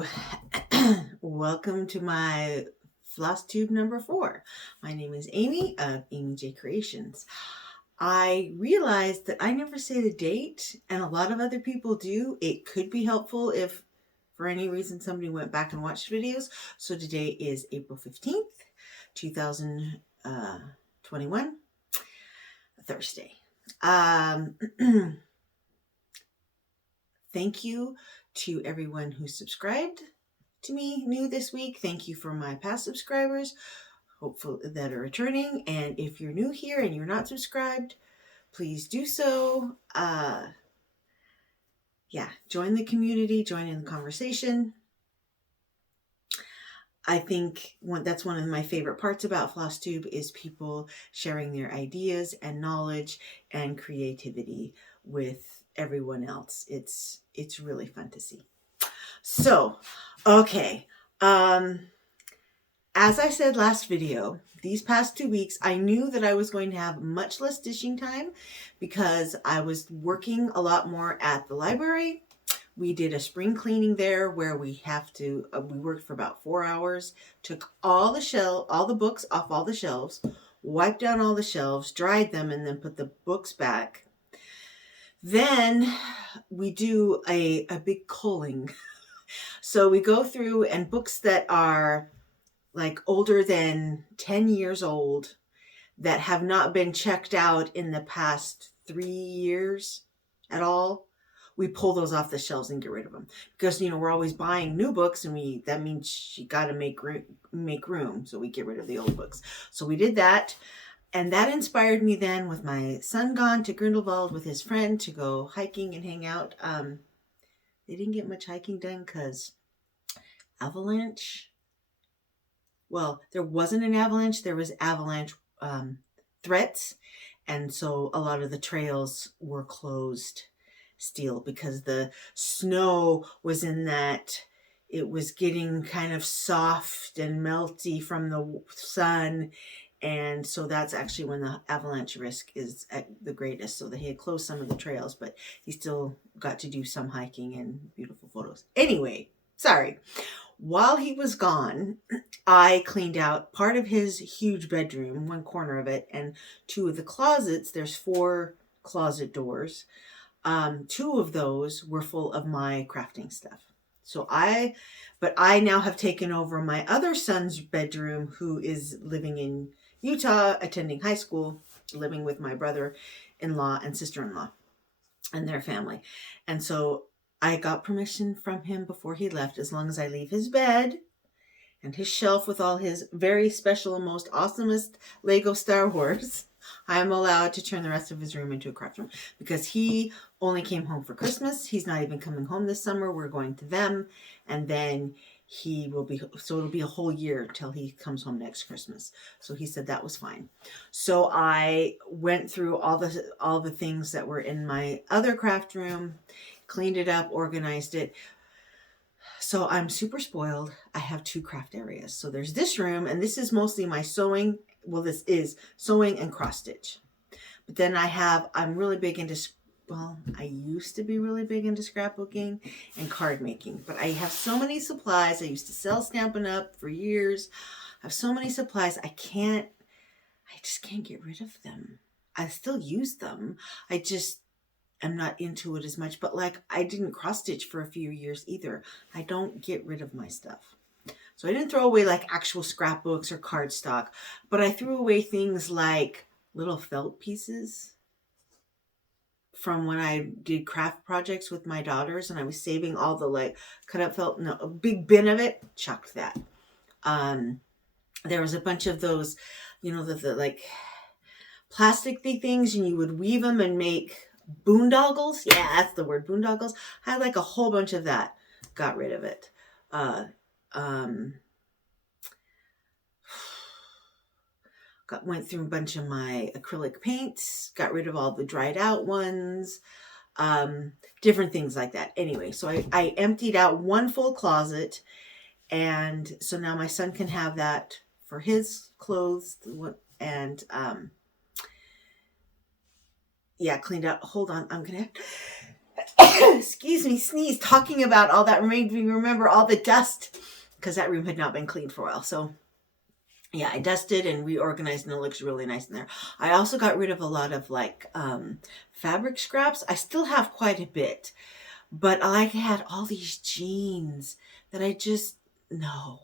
So, welcome to my Flosstube number 4. My name is Amy of Amy J Creations. I realized that I never say the date, and a lot of other people do. It could be helpful if, for any reason, somebody went back and watched videos. So today is April 15th, 2021, Thursday. Thank you to everyone who subscribed to me new this week. Thank you for my past subscribers, hopefully that are returning. And if you're new here and you're not subscribed, please do so. Join the community, join in the conversation. I think that's one of my favorite parts about Flosstube is people sharing their ideas and knowledge and creativity with everyone else. It's really fun to see. So, okay. As I said last video, these past 2 weeks, I knew that I was going to have much less stitching time because I was working a lot more at the library. We did a spring cleaning there where we worked for about 4 hours, took all the books off all the shelves, wiped down all the shelves, dried them, and then put the books back. Then we do a big culling. So we go through, and books that are like older than 10 years old that have not been checked out in the past 3 years at all, we pull those off the shelves and get rid of them. Because, we're always buying new books, and that means you got to make room. So we get rid of the old books. So we did that. And that inspired me then, with my son gone to Grindelwald with his friend to go hiking and hang out. They didn't get much hiking done because avalanche. Well, there wasn't an avalanche. There was avalanche threats. And so a lot of the trails were closed still because the snow was in that it was getting kind of soft and melty from the sun. And so that's actually when the avalanche risk is at the greatest. So they had closed some of the trails, but he still got to do some hiking and beautiful photos. Anyway, sorry. While he was gone, I cleaned out part of his huge bedroom, one corner of it, and 2 of the closets. There's 4 closet doors. 2 of those were full of my crafting stuff. But I now have taken over my other son's bedroom, who is living in Utah, attending high school, living with my brother-in-law and sister-in-law and their family. And so I got permission from him before he left, as long as I leave his bed and his shelf with all his very special and most awesomest Lego Star Wars, I am allowed to turn the rest of his room into a craft room, because he only came home for Christmas. He's not even coming home this summer. We're going to them, and then it'll be a whole year till he comes home next Christmas. So he said that was fine. So I went through all the things that were in my other craft room, cleaned it up, organized it. So I'm super spoiled. I have 2 craft areas. So there's this room, and this is mostly my sewing. Well, this is sewing and cross stitch. But then I'm really big into, I used to be really big into scrapbooking and card making. But I have so many supplies. I used to sell Stampin' Up! For years. I have so many supplies. I just can't get rid of them. I still use them. I'm not into it as much, but I didn't cross stitch for a few years either. I don't get rid of my stuff. So I didn't throw away actual scrapbooks or cardstock, but I threw away things like little felt pieces from when I did craft projects with my daughters, and I was saving all the cut up felt, a big bin of it, chucked that. There was a bunch of those, the plastic things, and you would weave them and make boondoggles. Yeah, that's the word, boondoggles. I had a whole bunch of that. Got rid of it. Went through a bunch of my acrylic paints, got rid of all the dried out ones, different things like that. Anyway, so I emptied out 1 full closet, and so now my son can have that for his clothes, and cleaned out. Hold on, I'm gonna excuse me, sneeze, talking about all that made me remember all the dust, because that room had not been cleaned for a while. So yeah, I dusted and reorganized, and it looks really nice in there. I also got rid of a lot of like fabric scraps. I still have quite a bit, but I had all these jeans that I just, no.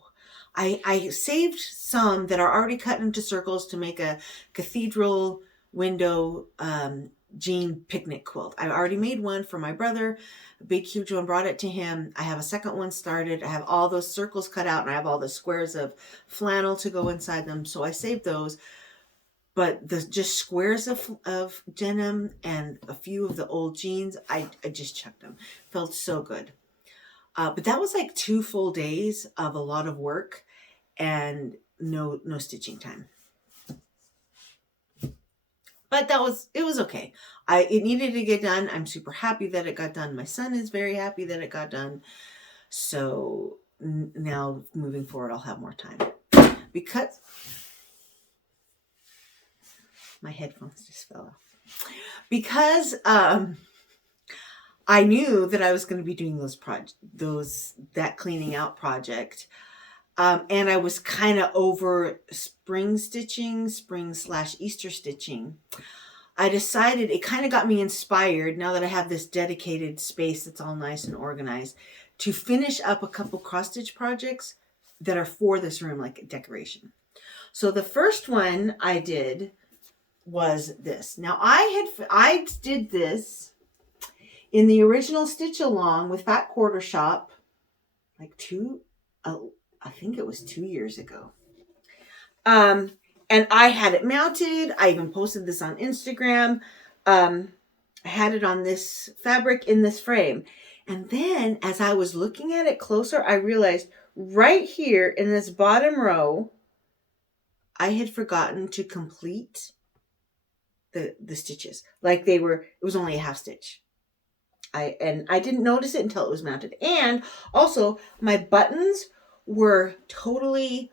I saved some that are already cut into circles to make a cathedral window jean picnic quilt. I already made one for my brother, a big huge one, brought it to him. I have a second one started. I have all those circles cut out, and I have all the squares of flannel to go inside them. So I saved those. But the just squares of denim and a few of the old jeans, I just chucked them. Felt so good. But that was like 2 full days of a lot of work and no stitching time. But it was okay. It needed to get done. I'm super happy that it got done. My son is very happy that it got done. So now moving forward, I'll have more time. Because my headphones just fell off. Because I knew that I was going to be doing that cleaning out project. And I was kind of over spring/Easter stitching. I decided, it kind of got me inspired, now that I have this dedicated space that's all nice and organized, to finish up a couple cross stitch projects that are for this room, like decoration. So the first one I did was this. Now I did this in the original Stitch Along with Fat Quarter Shop, like I think it was 2 years ago. And I had it mounted. I even posted this on Instagram. I had it on this fabric in this frame. And then as I was looking at it closer, I realized right here in this bottom row, I had forgotten to complete the stitches. Like it was only a half stitch. I didn't notice it until it was mounted. And also my buttons were totally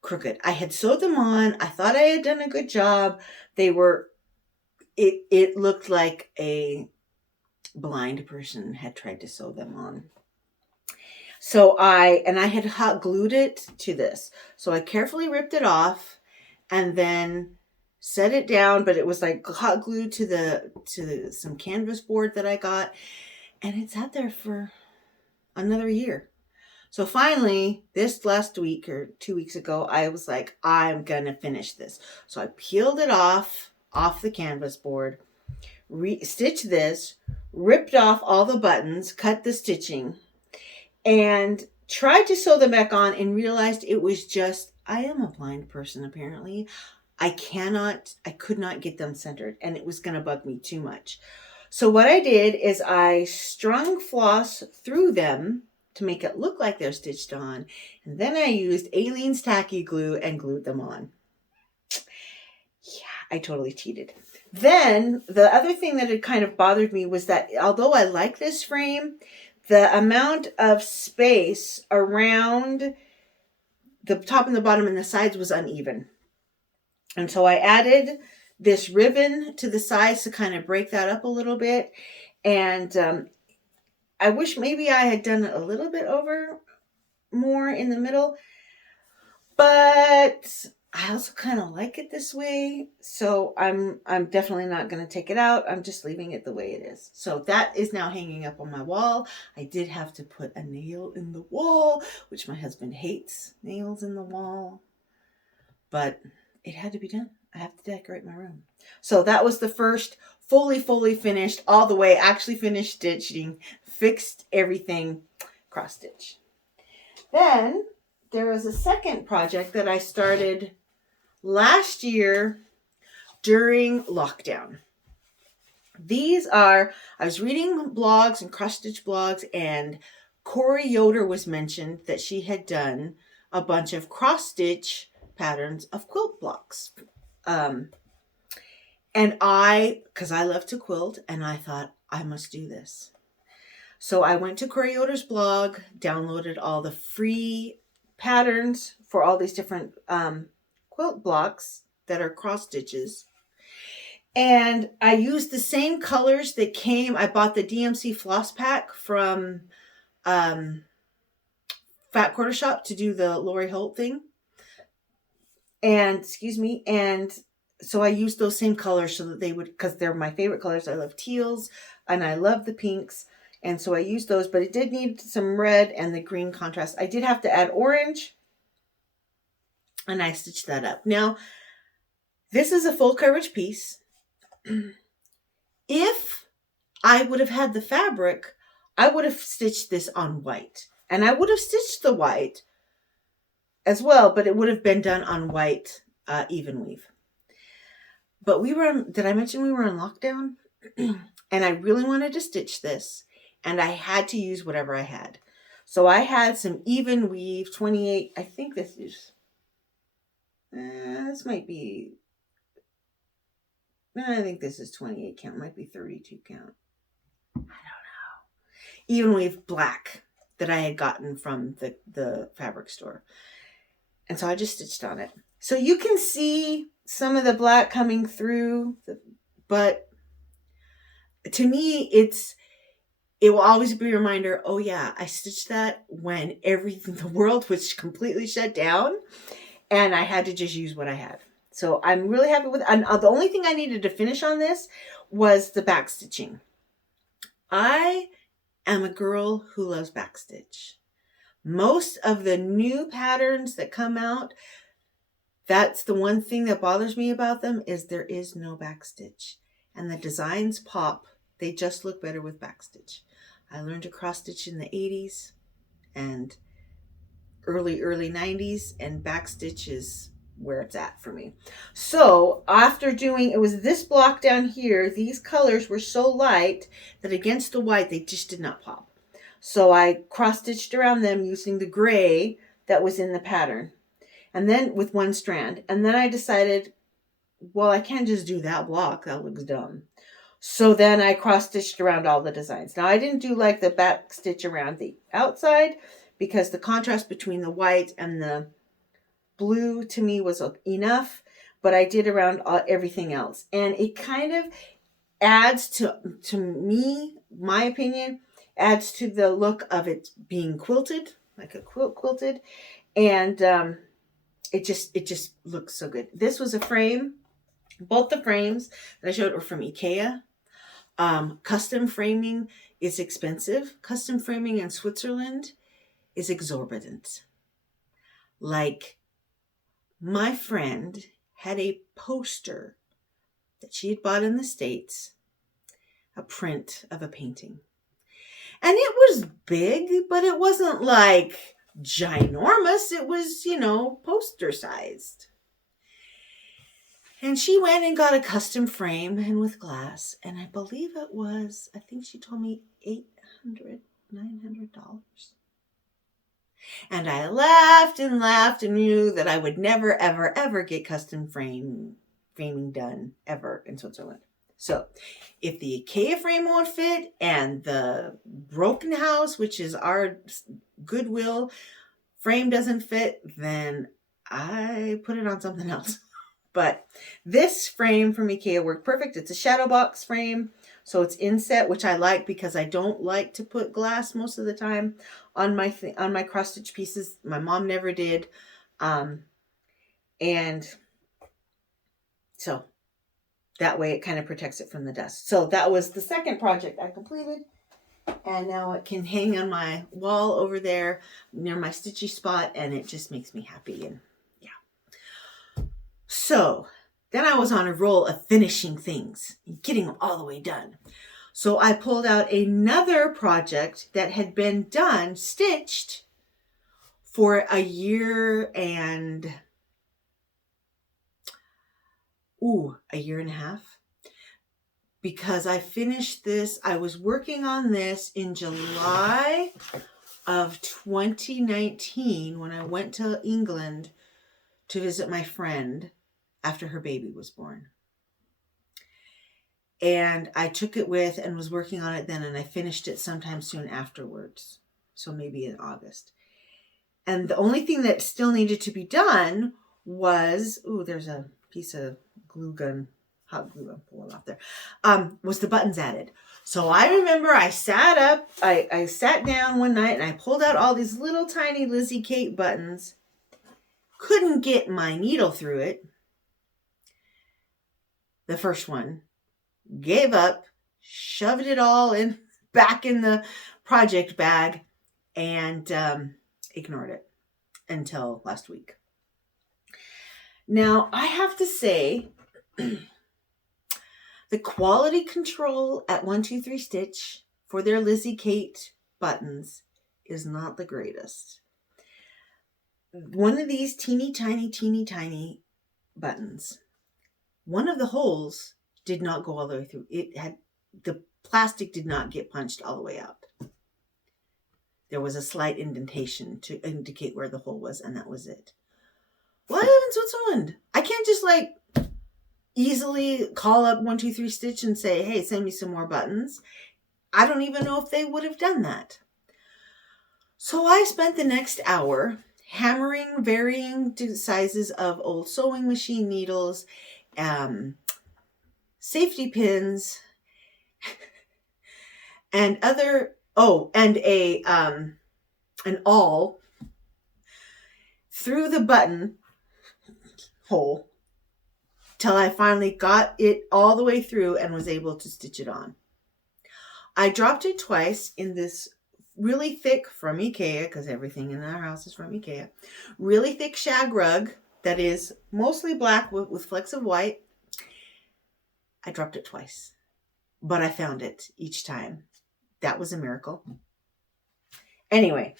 crooked. I had sewed them on. I thought I had done a good job. It looked like a blind person had tried to sew them on. So I had hot glued it to this. So I carefully ripped it off and then set it down, but it was like hot glued to some canvas board that I got, and it sat there for another year. So finally, this last week or 2 weeks ago, I was like, I'm gonna finish this. So I peeled it off the canvas board, stitched this, ripped off all the buttons, cut the stitching, and tried to sew them back on, and realized it was just, I am a blind person apparently. I could not get them centered, and it was gonna bug me too much. So what I did is I strung floss through them to make it look like they're stitched on. And then I used Aleene's tacky glue and glued them on. Yeah, I totally cheated. Then the other thing that had kind of bothered me was that although I like this frame, the amount of space around the top and the bottom and the sides was uneven. And so I added this ribbon to the sides to kind of break that up a little bit. And I wish maybe I had done it a little bit more in the middle, but I also kind of like it this way. So I'm definitely not going to take it out. I'm just leaving it the way it is. So that is now hanging up on my wall. I did have to put a nail in the wall, which my husband hates, nails in the wall, but it had to be done. I have to decorate my room. So that was the first fully finished, all the way, actually finished stitching, fixed everything, cross stitch. Then there was a second project that I started last year during lockdown. I was reading blogs and cross stitch blogs, and Cory Yoder was mentioned that she had done a bunch of cross stitch patterns of quilt blocks. And because I love to quilt, and I thought I must do this. So I went to Cory Yoder's blog, downloaded all the free patterns for all these different quilt blocks that are cross stitches. And I used the same colors that came. I bought the DMC floss pack from Fat Quarter Shop to do the Lori Holt thing. And so I used those same colors so that they would, because they're my favorite colors. I love teals and I love the pinks. And so I used those, but it did need some red and the green contrast. I did have to add orange, and I stitched that up. Now, this is a full coverage piece. If I would have had the fabric, I would have stitched this on white. And I would have stitched the white as well, but it would have been done on white even weave. But did I mention we were in lockdown? And I really wanted to stitch this, and I had to use whatever I had. So I had some even weave, 28, I think this is, this might be, I think this is 28 count, might be 32 count. I don't know. Even weave black that I had gotten from the fabric store. And so I just stitched on it. So you can see some of the black coming through, but to me, it will always be a reminder, oh yeah, I stitched that when the world was completely shut down and I had to just use what I had. So I'm really happy with it. And the only thing I needed to finish on this was the back stitching. I am a girl who loves backstitch. Most of the new patterns that come out, that's the one thing that bothers me about them, is there is no backstitch. And the designs pop. They just look better with backstitch. I learned to cross stitch in the 80s and early 90s, and backstitch is where it's at for me. So after doing, it was this block down here, these colors were so light that against the white, they just did not pop. So I cross stitched around them using the gray that was in the pattern, and then with one strand. And then I decided, well, I can't just do that block. That looks dumb. So then I cross-stitched around all the designs. Now, I didn't do like the back stitch around the outside because the contrast between the white and the blue to me was enough, but I did around everything else. And it kind of adds to me, my opinion, adds to the look of it being quilted, like a quilt quilted. And it just looks so good. This was a frame. Both the frames that I showed were from IKEA. Custom framing is expensive. Custom framing in Switzerland is exorbitant. Like, my friend had a poster that she had bought in the States, a print of a painting. And it was big, but it wasn't like ginormous. It was, poster sized. And she went and got a custom frame and with glass. And I believe it was, I think she told me $800, $900. And I laughed and knew that I would never, ever, ever get custom framing done ever in Switzerland. So if the IKEA frame won't fit and the Broken House, which is our Goodwill frame, doesn't fit, then I put it on something else. But this frame from IKEA worked perfect. It's a shadow box frame, so it's inset, which I like because I don't like to put glass most of the time on my cross stitch pieces. My mom never did, and so that way it kind of protects it from the dust. So that was the second project I completed, and now it can hang on my wall over there near my stitchy spot, and it just makes me happy. And so then I was on a roll of finishing things and getting them all the way done. So I pulled out another project that had been done, stitched for a year and a half. Because I finished this, I was working on this in July of 2019 when I went to England to visit my friend after her baby was born. And I took it with and was working on it then, and I finished it sometime soon afterwards. So maybe in August. And the only thing that still needed to be done was, there's a piece of glue gun hot glue. I'm pulling off there. Was the buttons added. So I remember I sat up, I sat down one night and I pulled out all these little tiny Lizzie Kate buttons. Couldn't get my needle through it. The first one. Gave up, shoved it all back in the project bag, and ignored it until last week. Now, I have to say, the quality control at 123 Stitch for their Lizzie Kate buttons is not the greatest. One of these teeny tiny buttons, one of the holes did not go all the way through. The plastic did not get punched all the way out. There was a slight indentation to indicate where the hole was, and that was it. What in Switzerland? I can't just easily call up 123 Stitch and say, hey, send me some more buttons. I don't even know if they would have done that. So I spent the next hour hammering varying sizes of old sewing machine needles, safety pins, and an awl through the button hole till I finally got it all the way through and was able to stitch it on. I dropped it twice in this really thick, from IKEA, because everything in our house is from IKEA, really thick shag rug that is mostly black with flecks of white. I dropped it twice, but I found it each time. That was a miracle. Anyway,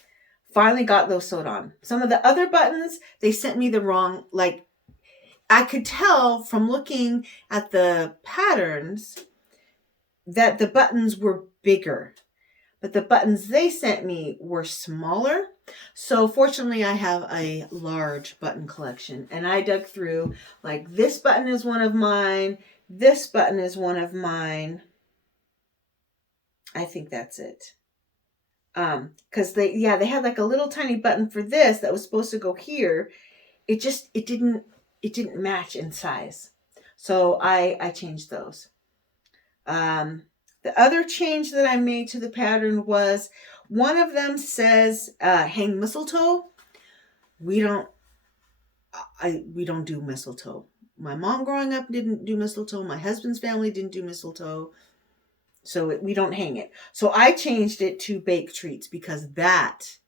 finally got those sewed on. Some of the other buttons, they sent me the wrong, I could tell from looking at the patterns that the buttons were bigger, but the buttons they sent me were smaller. So fortunately, I have a large button collection, and I dug through, this button is one of mine, this button is one of mine. I think that's it. Because they had a little tiny button for this that was supposed to go here. It didn't match in size. So I changed those. The other change that I made to the pattern was one of them says hang mistletoe. We don't do mistletoe. My mom growing up didn't do mistletoe. My husband's family didn't do mistletoe. So we don't hang it. So I changed it to bake treats because that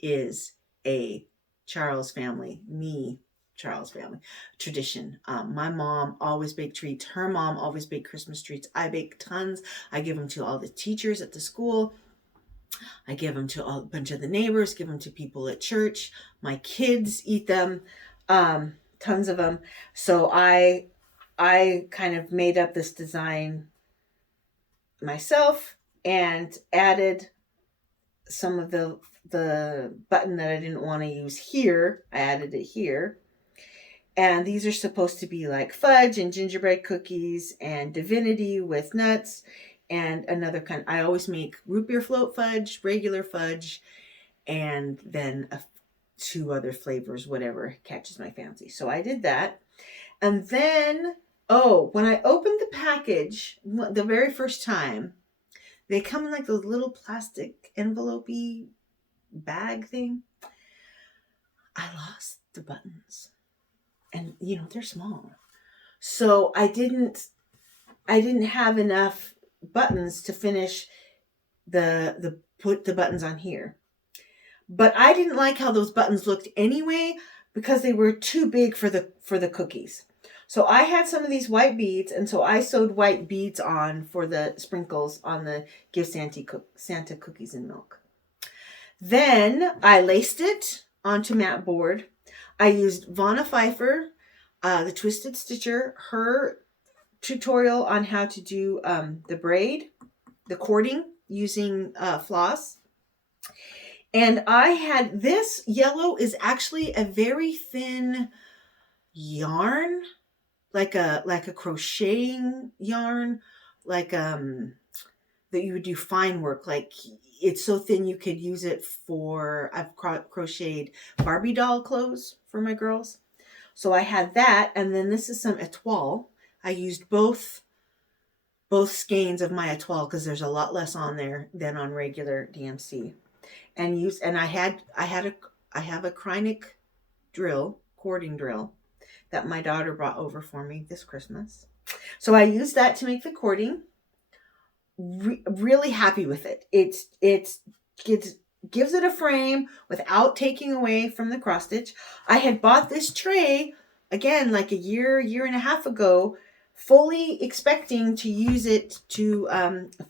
is a Charles family tradition. My mom always baked treats. Her mom always baked Christmas treats. I bake tons. I give them to all the teachers at the school. I give them to a bunch of the neighbors, give them to people at church. My kids eat them, tons of them. So I kind of made up this design myself and added some of the button that I didn't want to use here. I added it here. And these are supposed to be like fudge and gingerbread cookies and divinity with nuts and another kind. I always make root beer float fudge, regular fudge, and then two other flavors, whatever catches my fancy. So I did that. And then, when I opened the package, the very first time, they come in those little plastic envelope-y bag thing. I lost the buttons. And, they're small. So I didn't have enough buttons to finish put the buttons on here. But I didn't like how those buttons looked anyway because they were too big for the cookies. So I had some of these white beads, and so I sewed white beads on for the sprinkles on the Give Santa cookies and milk. Then I laced it onto mat board. I used Vonna Pfeiffer, the Twisted Stitcher, her tutorial on how to do the braid, the cording using floss. And I had this yellow is actually a very thin yarn, like a crocheting yarn, that you would do fine work. It's so thin you could use it for, I've crocheted Barbie doll clothes for my girls. So I had that, and then this is some etoile. I used both skeins of my Etoile because there's a lot less on there than on regular DMC. And I have a Kreinik drill, cording drill, that my daughter brought over for me this Christmas. So I used that to make the cording. Really happy with it. It gives it a frame without taking away from the cross stitch. I had bought this tray again like a year and a half ago, fully expecting to use it to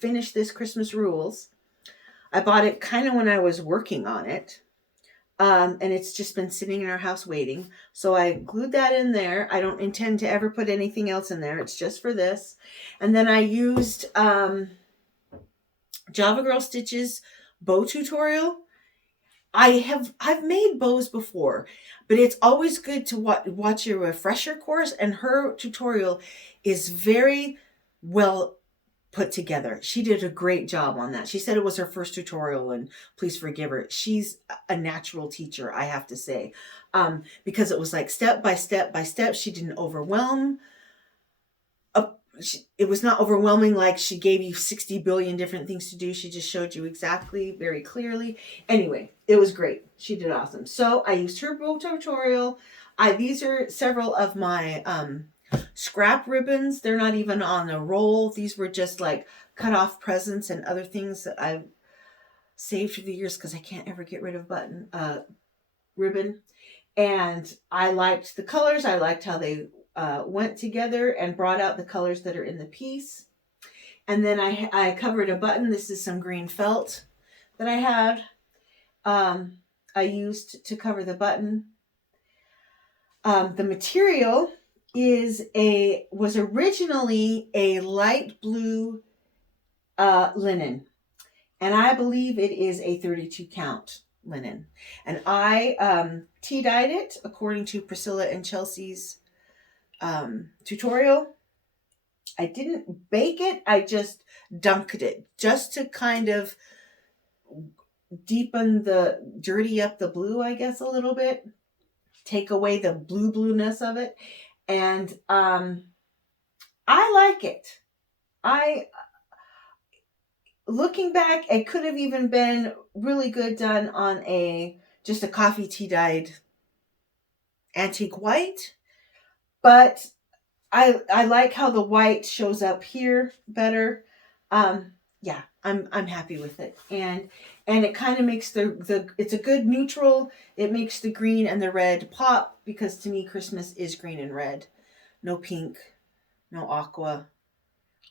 finish this Christmas rules. I bought it kind of when I was working on it. And it's just been sitting in our house waiting. So I glued that in there. I don't intend to ever put anything else in there. It's just for this. And then I used Java Girl Stitches bow tutorial. I've made bows before, but it's always good to watch a refresher course, and her tutorial is very well put together. She did a great job on that. She said it was her first tutorial, and please forgive her. She's a natural teacher, I have to say, because it was like step by step by step. She didn't overwhelm. It was not overwhelming like she gave you 60 billion different things to do. She just showed you exactly, very clearly. Anyway, it was great. She did awesome. So I used her bow tutorial. These are several of my scrap ribbons. They're not even on a roll. These were just like cut off presents and other things that I've saved through the years because I can't ever get rid of ribbon. And I liked the colors. I liked how they went together and brought out the colors that are in the piece. And then I covered a button. This is some green felt that I had. I used to cover the button. The material was originally a light blue linen, and I believe it is a 32 count linen. And I tea-dyed it according to Priscilla and Chelsea's tutorial. I didn't bake it. I just dunked it just to kind of dirty up the blue, I guess, a little bit, take away the blueness of it. And I like it. Looking back, it could have even been really good done on just a coffee tea dyed antique white. But I like how the white shows up here better. Yeah, I'm happy with it. And it kind of makes it's a good neutral. It makes the green and the red pop, because to me Christmas is green and red. No pink, no aqua.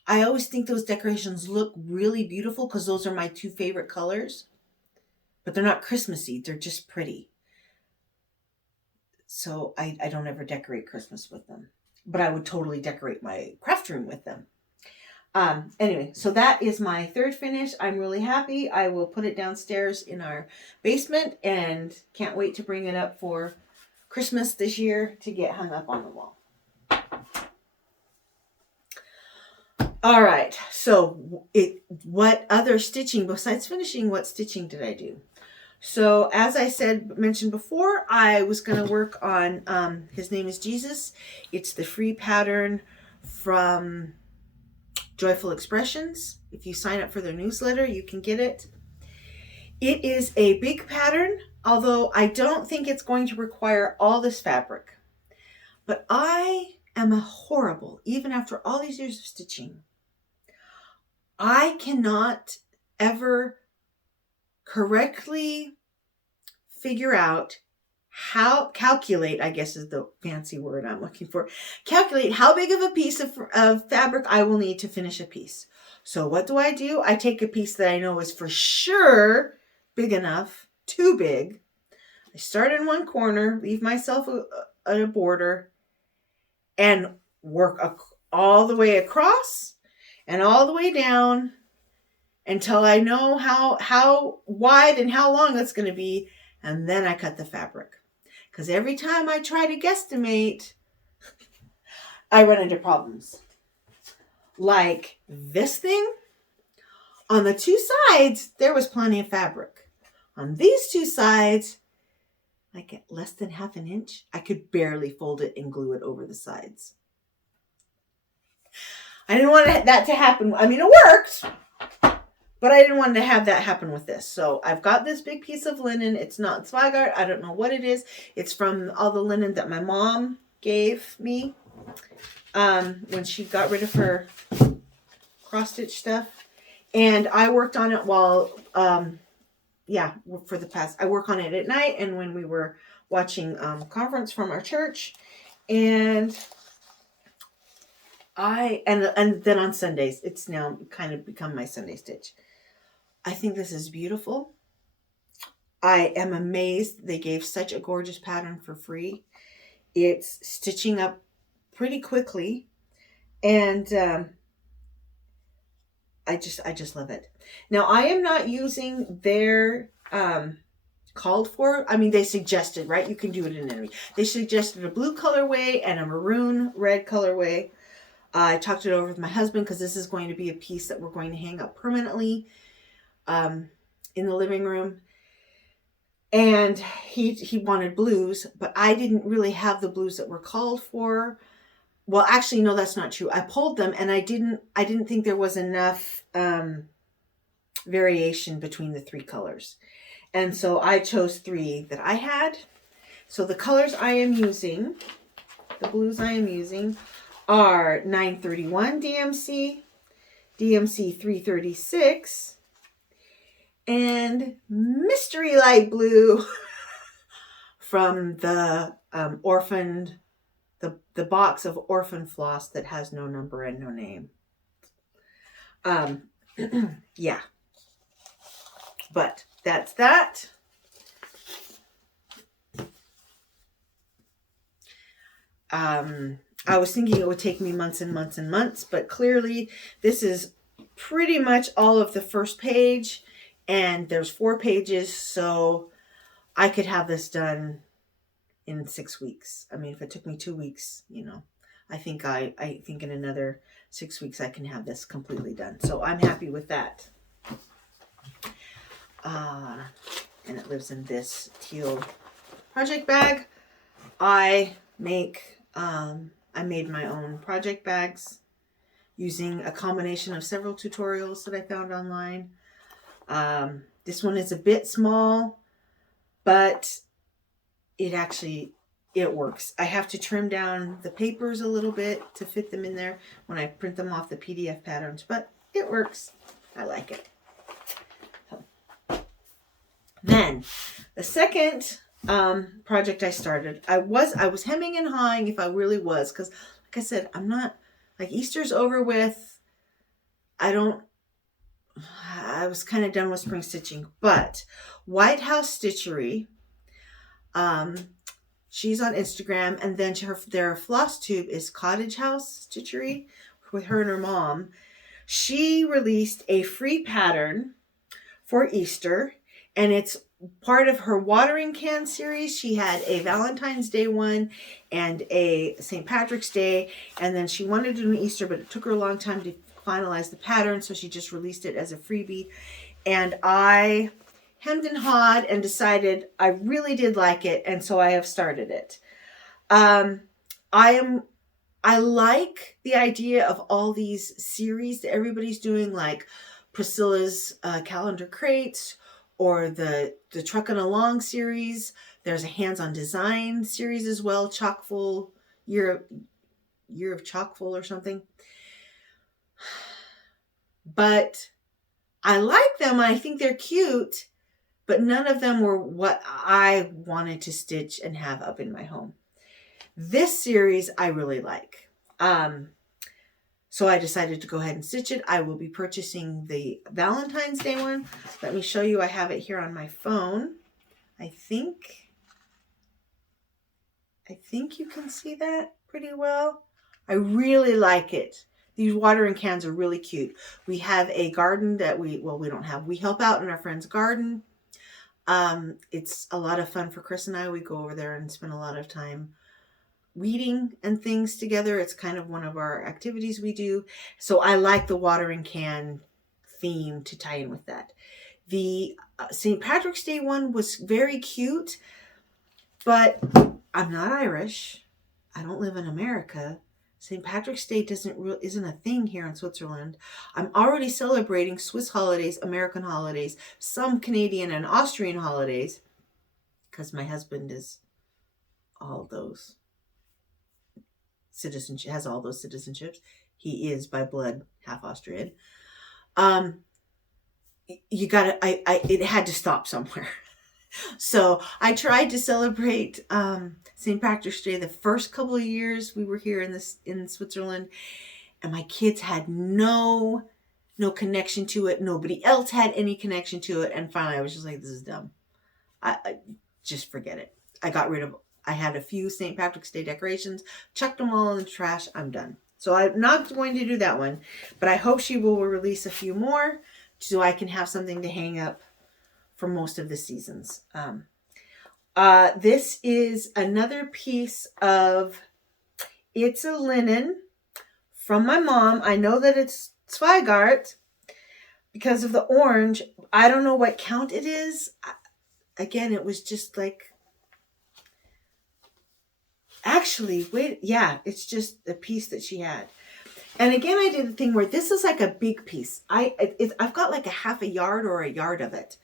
I always think those decorations look really beautiful because those are my two favorite colors. But they're not Christmassy, they're just pretty. So I don't ever decorate Christmas with them. But I would totally decorate my craft room with them. Anyway, so that is my third finish. I'm really happy. I will put it downstairs in our basement and can't wait to bring it up for Christmas this year to get hung up on the wall. All right, so what other stitching besides finishing? What stitching did I do? So as I mentioned before, I was going to work on His Name is Jesus. It's the free pattern from Joyful Expressions. If you sign up for their newsletter, you can get it. It is a big pattern, although I don't think it's going to require all this fabric. But I am even after all these years of stitching, I cannot ever correctly figure out calculate, I guess is the fancy word I'm looking for, calculate how big of a piece of fabric I will need to finish a piece. So what do? I take a piece that I know is for sure big enough, too big. I start in one corner, leave myself a border, and work all the way across and all the way down until I know how wide and how long that's going to be, and then I cut the fabric. Because every time I try to guesstimate, I run into problems. Like this thing, on the two sides, there was plenty of fabric. On these two sides, like at less than half an inch, I could barely fold it and glue it over the sides. I didn't want that to happen. I mean, it worked, but I didn't want to have that happen with this. So I've got this big piece of linen. It's not Zweigart. I don't know what it is. It's from all the linen that my mom gave me when she got rid of her cross-stitch stuff. And I worked on it while, for the past, I work on it at night and when we were watching conference from our church. And and then on Sundays, it's now kind of become my Sunday stitch. I think this is beautiful. I am amazed they gave such a gorgeous pattern for free. It's stitching up pretty quickly, and I just love it. Now I am not using their called for. I mean, they suggested, right? You can do it in any. They suggested a blue colorway and a maroon red colorway. I talked it over with my husband because this is going to be a piece that we're going to hang up permanently in the living room. And he wanted blues, but I didn't really have the blues that were called for. Well, actually, no, that's not true. I pulled them and I didn't think there was enough variation between the three colors. And so I chose three that I had. So the colors I am using, the blues I am using, are 931 DMC, DMC 336, and Mystery Light Blue from the orphaned, the box of orphan floss that has no number and no name. Yeah. But that's that. I was thinking it would take me months and months and months, but clearly this is pretty much all of the first page, and there's 4 pages, so I could have this done in 6 weeks. I mean, if it took me 2 weeks, you know, I think in another 6 weeks I can have this completely done. So I'm happy with that. And it lives in this teal project bag. I made my own project bags using a combination of several tutorials that I found online. This one is a bit small, but it works. I have to trim down the papers a little bit to fit them in there when I print them off the PDF patterns, but it works. I like it. Then the second project I started, I was hemming and hawing if I really was, because like I said, I'm not, like, Easter's over with. I was kind of done with spring stitching, but White House Stitchery, she's on Instagram, and then their Flosstube is Cottage House Stitchery with her and her mom. She released a free pattern for Easter, and it's part of her watering can series. She had a Valentine's Day one and a St. Patrick's Day, and then she wanted to do an Easter, but it took her a long time to finalize the pattern, so she just released it as a freebie. And I hemmed and hawed and decided I really did like it, and so I have started it. I like the idea of all these series that everybody's doing, like Priscilla's calendar crates, or the Truckin' Along series. There's a hands-on design series as well, Chockful, Year of Chockful or something. But I like them. I think they're cute, but none of them were what I wanted to stitch and have up in my home. This series I really like. So I decided to go ahead and stitch it. I will be purchasing the Valentine's Day one. Let me show you. I have it here on my phone. I think you can see that pretty well. I really like it. These watering cans are really cute. We have a garden that we help out in our friend's garden. It's a lot of fun for Chris and I. We go over there and spend a lot of time weeding and things together. It's kind of one of our activities we do. So I like the watering can theme to tie in with that. The St. Patrick's Day one was very cute, but I'm not Irish. I don't live in America. St. Patrick's Day isn't a thing here in Switzerland. I'm already celebrating Swiss holidays, American holidays, some Canadian and Austrian holidays, because my husband is all those citizenship, has all those citizenships. He is by blood half Austrian. It had to stop somewhere. So I tried to celebrate St. Patrick's Day the first couple of years we were here in Switzerland, and my kids had no connection to it. Nobody else had any connection to it, and finally I was just like, this is dumb. I just forget it. I had a few St. Patrick's Day decorations, chucked them all in the trash. I'm done. So I'm not going to do that one, but I hope she will release a few more so I can have something to hang up for most of the seasons. This is another piece of, it's a linen from my mom. I know that it's Zweigart because of the orange. I don't know what count it is. Again, it was just like, actually, wait, yeah, it's just a piece that she had. And again, I did the thing where this is like a big piece. I've got like a half a yard or a yard of it.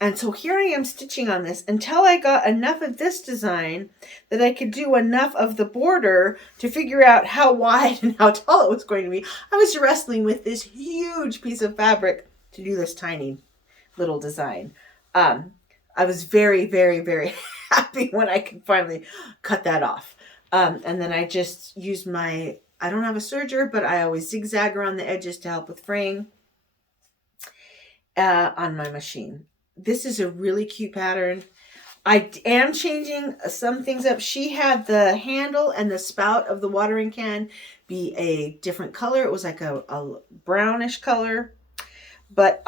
And so here I am stitching on this until I got enough of this design that I could do enough of the border to figure out how wide and how tall it was going to be. I was wrestling with this huge piece of fabric to do this tiny little design. I was very, very, very happy when I could finally cut that off. And then I just used I don't have a serger, but I always zigzag around the edges to help with fraying on my machine. This is a really cute pattern. I am changing some things up. She had the handle and the spout of the watering can be a different color. It was like a brownish color. But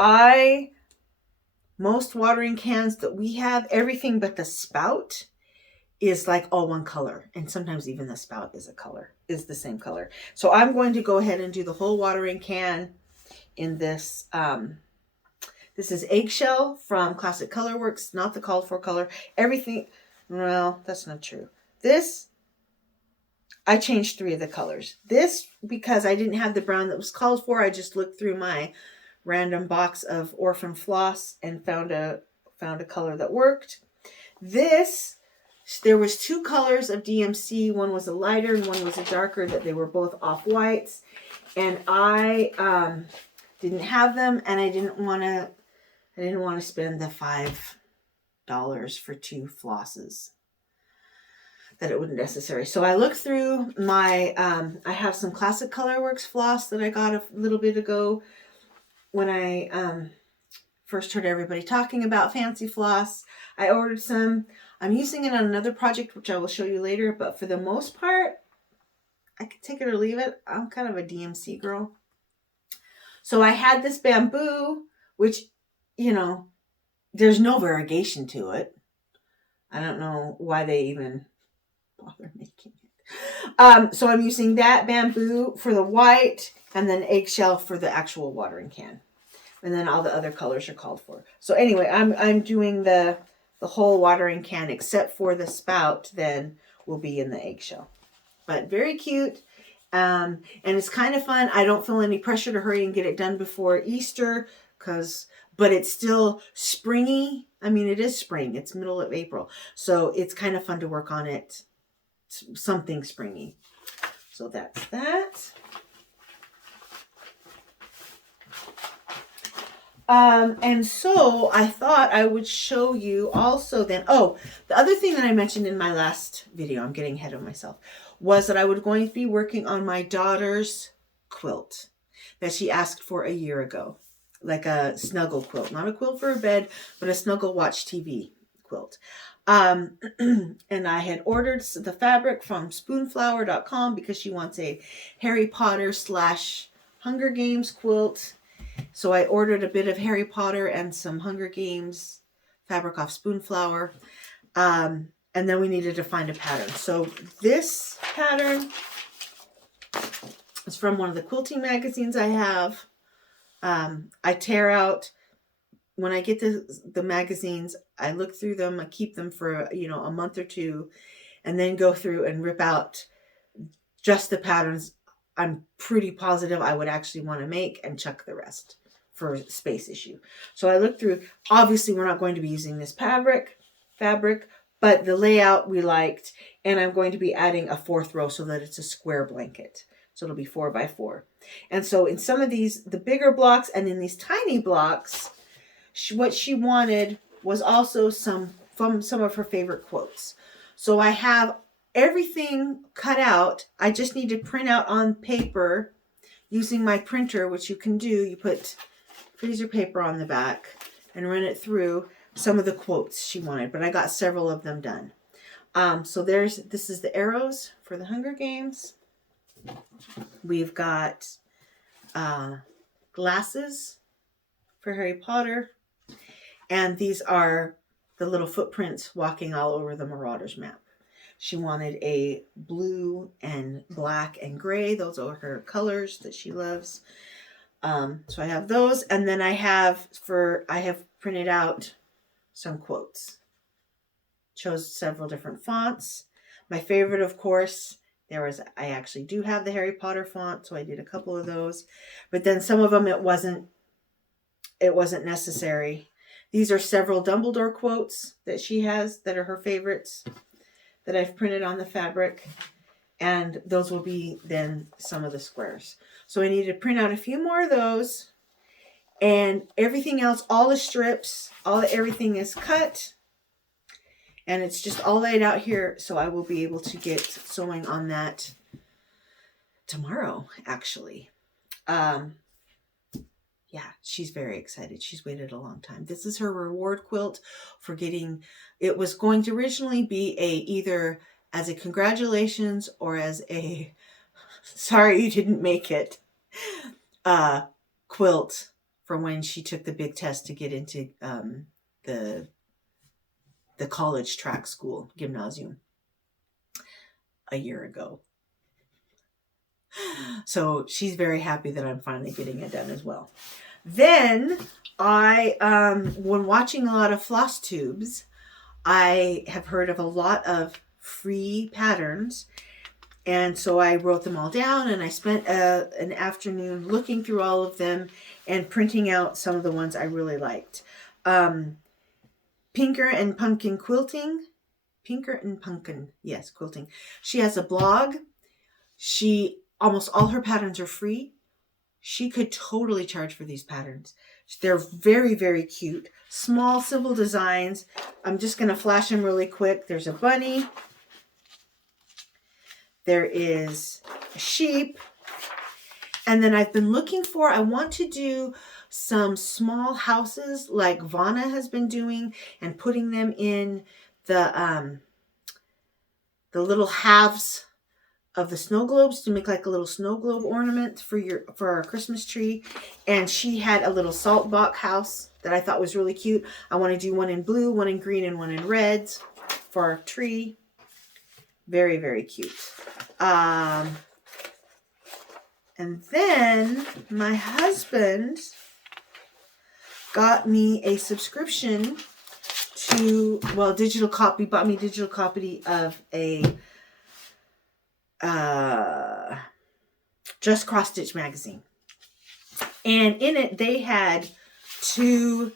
most watering cans that we have, everything but the spout is like all one color. And sometimes even the spout is the same color. So I'm going to go ahead and do the whole watering can in this. This is Eggshell from Classic Colorworks, not the called for color. Everything, well, that's not true. This, I changed 3 of the colors. This, because I didn't have the brown that was called for, I just looked through my random box of Orphan Floss and found a color that worked. This, there was 2 colors of DMC. One was a lighter and one was a darker, that they were both off-whites. And I didn't have them, and I didn't want to spend the $5 for 2 flosses that it wasn't necessary. So I looked through my, I have some Classic Colorworks floss that I got a little bit ago when I first heard everybody talking about fancy floss. I ordered some. I'm using it on another project, which I will show you later, but for the most part, I could take it or leave it. I'm kind of a DMC girl. So I had this bamboo, which, you know, there's no variegation to it. I don't know why they even bother making it. So I'm using that bamboo for the white and then Eggshell for the actual watering can. And then all the other colors are called for. So anyway, I'm doing the whole watering can except for the spout then will be in the Eggshell. But very cute. And it's kind of fun. I don't feel any pressure to hurry and get it done before Easter but it's still springy. I mean, it is spring. It's middle of April. So it's kind of fun to work on it. Something springy. So that's that. And so I thought I would show you also then, the other thing that I mentioned in my last video, I'm getting ahead of myself, was that I was going to be working on my daughter's quilt that she asked for a year ago. Like a snuggle quilt, not a quilt for a bed, but a snuggle watch TV quilt. And I had ordered the fabric from spoonflower.com because she wants a Harry Potter / Hunger Games quilt. So I ordered a bit of Harry Potter and some Hunger Games fabric off Spoonflower. And then we needed to find a pattern. So this pattern is from one of the quilting magazines I have. I tear out, when I get the magazines, I look through them, I keep them for, a month or two, and then go through and rip out just the patterns I'm pretty positive I would actually want to make, and chuck the rest for space issue. So I looked through. Obviously, we're not going to be using this fabric, but the layout we liked, and I'm going to be adding a 4th row so that it's a square blanket. So it'll be 4 by 4. And so in some of these, the bigger blocks, and in these tiny blocks, what she wanted was also some of her favorite quotes. So I have everything cut out. I just need to print out on paper using my printer, which you can do. You put freezer paper on the back and run it through some of the quotes she wanted, but I got several of them done. So this is the arrows for the Hunger Games. We've got glasses for Harry Potter, and these are the little footprints walking all over the Marauders map. She wanted a blue and black and gray. Those are her colors that she loves. So I have those, and then I have printed out some quotes. Chose several different fonts. My favorite, of course, I actually do have the Harry Potter font, so I did a couple of those. But then some of them it wasn't necessary. These are several Dumbledore quotes that she has that are her favorites that I've printed on the fabric, and those will be then some of the squares. So I need to print out a few more of those, and everything else, all the strips, everything is cut, and it's just all laid out here, so I will be able to get sewing on that tomorrow, actually. Yeah, she's very excited. She's waited a long time. This is her reward quilt for getting, it was going to originally be either as a congratulations or as a sorry you didn't make it quilt for when she took the big test to get into the college track school, gymnasium, a year ago. So she's very happy that I'm finally getting it done as well. Then when watching a lot of Flosstubes, I have heard of a lot of free patterns. And so I wrote them all down, and I spent an afternoon looking through all of them and printing out some of the ones I really liked. Pinker and Pumpkin Quilting. Pinker and Pumpkin, yes, quilting. She has a blog. Almost all her patterns are free. She could totally charge for these patterns. They're very, very cute. Small, simple designs. I'm just going to flash them really quick. There's a bunny. There is a sheep. And then I've been looking I want to do some small houses like Vana has been doing, and putting them in the little halves of the snow globes to make like a little snow globe ornament for our Christmas tree. And she had a little salt box house that I thought was really cute. I want to do one in blue, one in green, and one in reds for our tree. Very, very cute. And then my husband got me a subscription to, bought me digital copy of a Just Cross Stitch magazine, and in it they had 2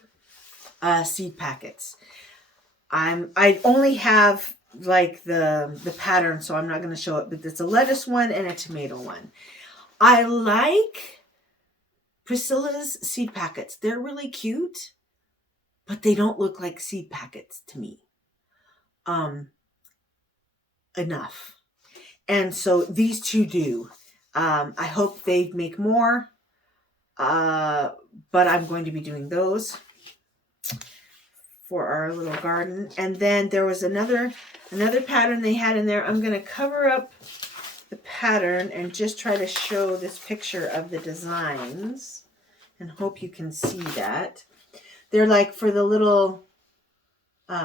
seed packets. I only have like the pattern, so I'm not going to show it, but it's a lettuce one and a tomato one. I like Priscilla's seed packets. They're really cute, but they don't look like seed packets to me enough. And so these 2 do. I hope they make more, but I'm going to be doing those for our little garden. And then there was another pattern they had in there. I'm going to cover up the pattern and just try to show this picture of the designs and hope you can see that. They're like for the little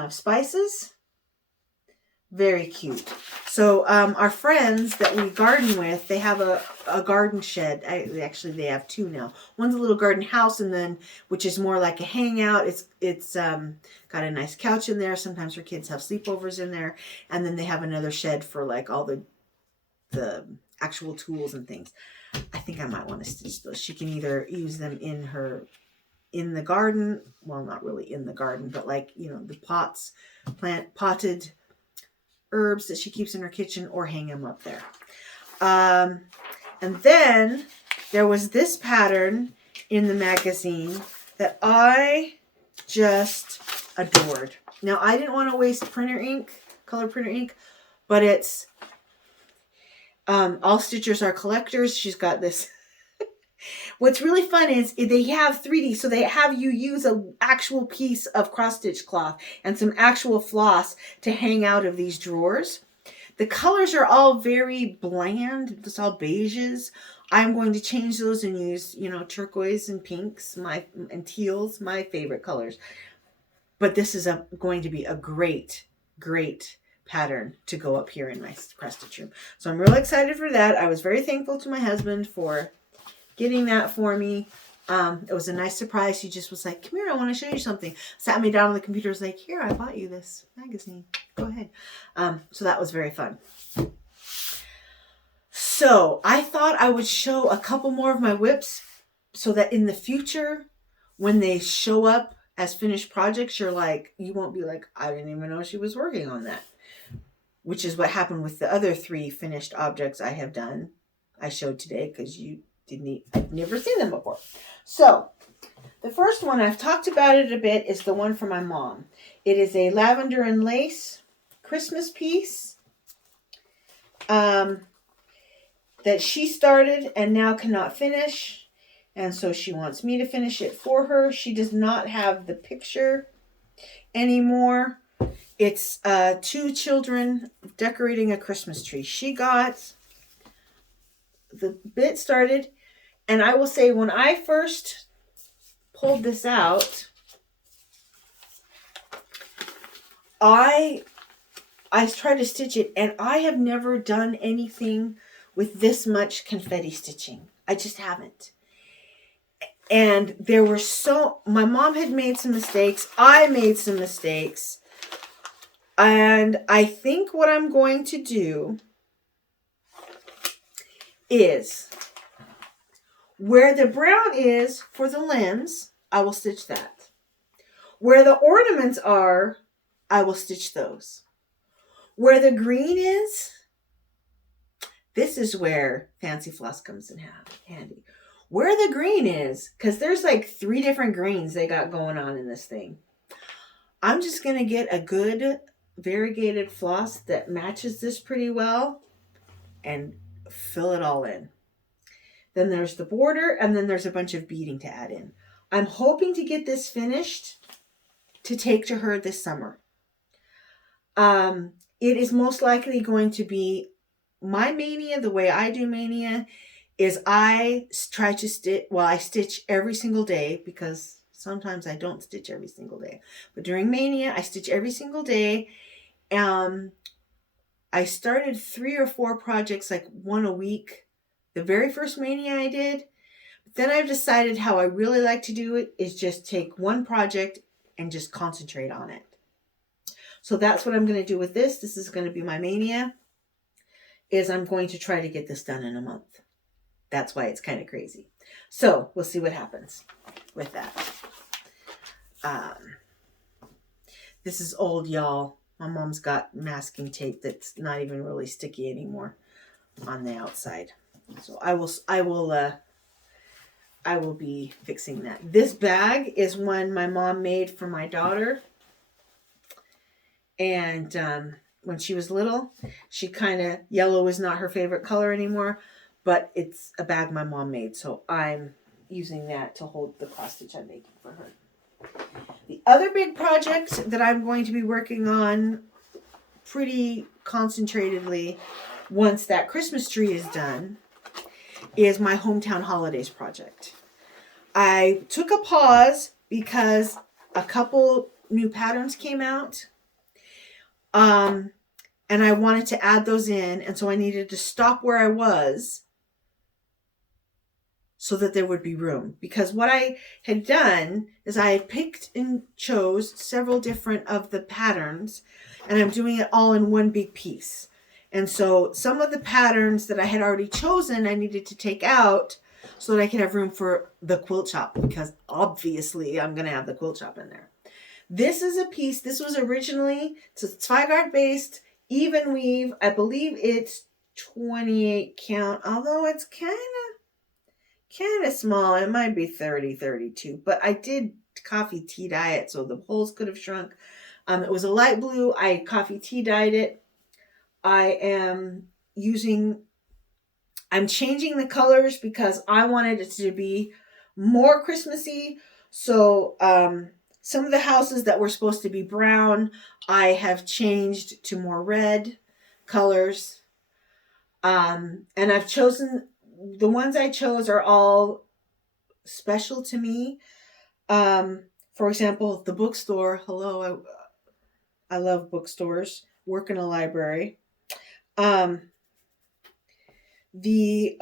spices. Very cute. So our friends that we garden with, they have a garden shed. Actually, they have 2 now. One's a little garden house, and then which is more like a hangout. It's got a nice couch in there. Sometimes her kids have sleepovers in there, and then they have another shed for like all the actual tools and things. I think I might want to stitch those. She can either use them in the garden. Well, not really in the garden, but like, you know, the potted herbs that she keeps in her kitchen, or hang them up there. And then there was this pattern in the magazine that I just adored. Now, I didn't want to waste printer ink, color printer ink, but it's all Stitchers are collectors. She's got this. What's really fun is they have 3D, so they have you use an actual piece of cross-stitch cloth and some actual floss to hang out of these drawers. The colors are all very bland. It's all beiges. I'm going to change those and use, you know, turquoise and pinks, and teals, my favorite colors. But this is going to be a great, great pattern to go up here in my cross stitch room. So I'm really excited for that. I was very thankful to my husband for getting that for me. It was a nice surprise. He just was like, come here, I want to show you something. Sat me down on the computer, was like, here, I bought you this magazine. Go ahead. So that was very fun. So I thought I would show a couple more of my WIPs so that in the future, when they show up as finished projects, you won't be like, I didn't even know she was working on that. Which is what happened with the other 3 finished objects I have done. I showed today because I've never seen them before. So the first one, I've talked about it a bit, is the one for my mom. It is a Lavender and Lace Christmas piece that she started and now cannot finish. And so she wants me to finish it for her. She does not have the picture anymore. It's 2 children decorating a Christmas tree. She got the bit started, and I will say when I first pulled this out, I tried to stitch it, and I have never done anything with this much confetti stitching. I just haven't. And my mom had made some mistakes. I made some mistakes. And I think what I'm going to do is where the brown is for the limbs, I will stitch that. Where the ornaments are, I will stitch those. Where the green is, this is where fancy floss comes in handy. Where the green is, because there's like 3 different greens they got going on in this thing. I'm just going to get a good variegated floss that matches this pretty well and fill it all in. Then there's the border, and then there's a bunch of beading to add in. I'm hoping to get this finished to take to her this summer. It is most likely going to be my mania. The way I do mania is I try to stitch, I stitch every single day, because sometimes I don't stitch every single day. But during mania, I stitch every single day. I started 3 or 4 projects, like 1 a week. The very first mania I did. But then I've decided how I really like to do it is just take 1 project and just concentrate on it. So that's what I'm going to do with this. This is going to be my mania, is I'm going to try to get this done in a month. That's why it's kind of crazy. So we'll see what happens with that. This is old, y'all. My mom's got masking tape that's not even really sticky anymore on the outside. So I will be fixing that. This bag is one my mom made for my daughter. And when she was little, yellow is not her favorite color anymore, but it's a bag my mom made. So I'm using that to hold the cross stitch I'm making for her. The other big project that I'm going to be working on pretty concentratedly once that Christmas tree is done is my Hometown Holidays project. I took a pause because a couple new patterns came out. And I wanted to add those in, and so I needed to stop where I was so that there would be room. Because what I had done is I had picked and chose several different of the patterns, and I'm doing it all in 1 big piece. And so some of the patterns that I had already chosen, I needed to take out so that I could have room for the quilt shop, because obviously I'm going to have the quilt shop in there. This is a piece, this was originally, it's a Zweigart based, even weave. I believe it's 28 count, although it's kind of small. It might be 30, 32, but I did coffee tea dye it, so the holes could have shrunk. It was a light blue. I coffee tea dyed it. I'm changing the colors because I wanted it to be more Christmassy. So some of the houses that were supposed to be brown, I have changed to more red colors. And I've chosen, the ones I chose are all special to me. For example, the bookstore. Hello, I love bookstores. Work in a library. The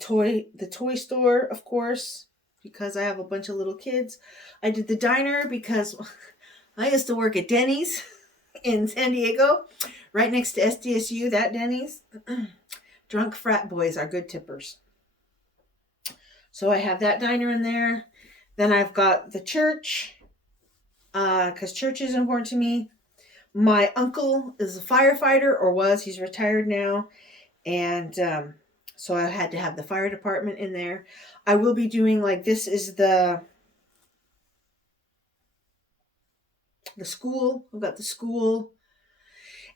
toy store, of course, because I have a bunch of little kids. I did the diner because I used to work at Denny's in San Diego, right next to SDSU. That Denny's. Drunk frat boys are good tippers. So I have that diner in there. Then I've got the church, because church is important to me. My uncle is a firefighter, or was. He's retired now. And so I had to have the fire department in there. I will be doing, like, this is the school. I've got the school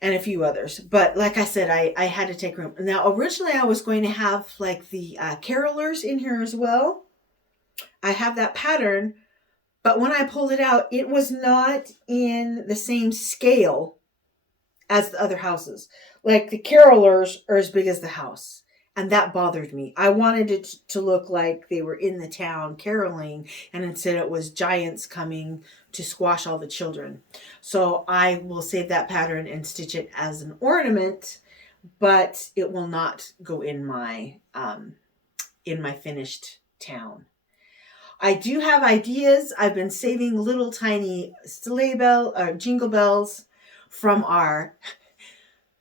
and a few others. But like I said, I had to take room. Now, originally I was going to have, like, the carolers in here as well. I have that pattern, but when I pulled it out, it was not in the same scale as the other houses. Like, the carolers are as big as the house, and that bothered me. I wanted it to look like they were in the town caroling, and instead it was giants coming to squash all the children. So I will save that pattern and stitch it as an ornament, but it will not go in my finished town. I do have ideas. I've been saving little tiny jingle bells from our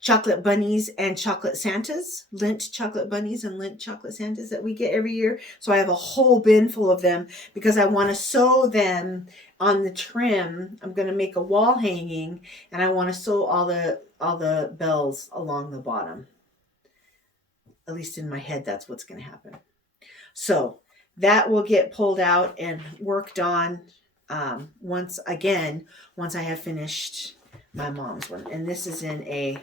chocolate bunnies and chocolate Santas, Lint chocolate bunnies and Lint chocolate Santas that we get every year. So I have a whole bin full of them because I want to sew them on the trim. I'm going to make a wall hanging, and I want to sew all the bells along the bottom. At least in my head, that's what's going to happen. So that will get pulled out and worked on once I have finished my mom's one. And this is in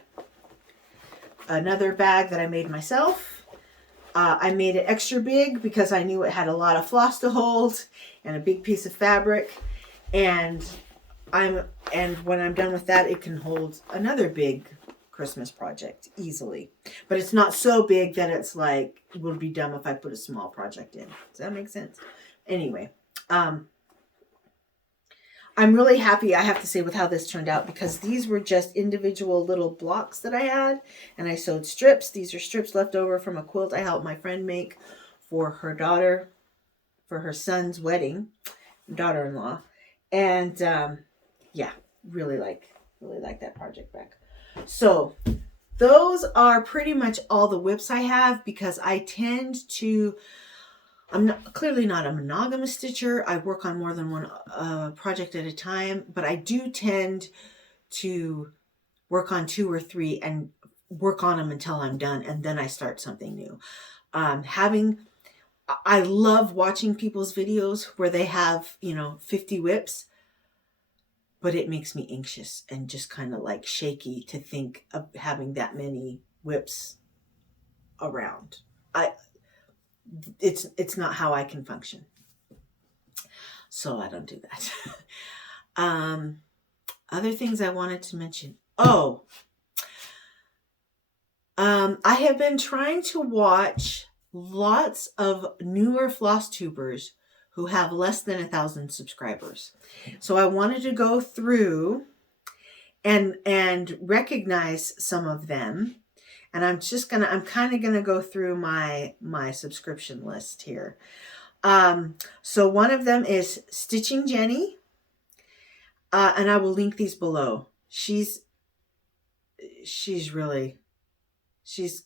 another bag that I made myself. I made it extra big because I knew it had a lot of floss to hold and a big piece of fabric. And when I'm done with that, it can hold another big Christmas project easily. But it's not so big that it's like, it would be dumb if I put a small project in. Does that make sense? Anyway, I'm really happy, I have to say, with how this turned out, because these were just individual little blocks that I had, and I sewed strips. These are strips left over from a quilt I helped my friend make for her daughter, for her son's wedding, daughter-in-law. And yeah, really like that project back. So those are pretty much all the WIPs I have, because I tend to, clearly not a monogamous stitcher. I work on more than one project at a time, but I do tend to work on 2 or 3 and work on them until I'm done, and then I start something new. I love watching people's videos where they have, 50 WIPs, but it makes me anxious and just kind of like shaky to think of having that many WIPs around. It's not how I can function. So I don't do that. Other things I wanted to mention. I have been trying to watch lots of newer Flosstubers who have less than 1,000 subscribers. So I wanted to go through and recognize some of them. And I'm kind of gonna go through my subscription list here. So one of them is Stitching Jennie. And I will link these below. She's really She's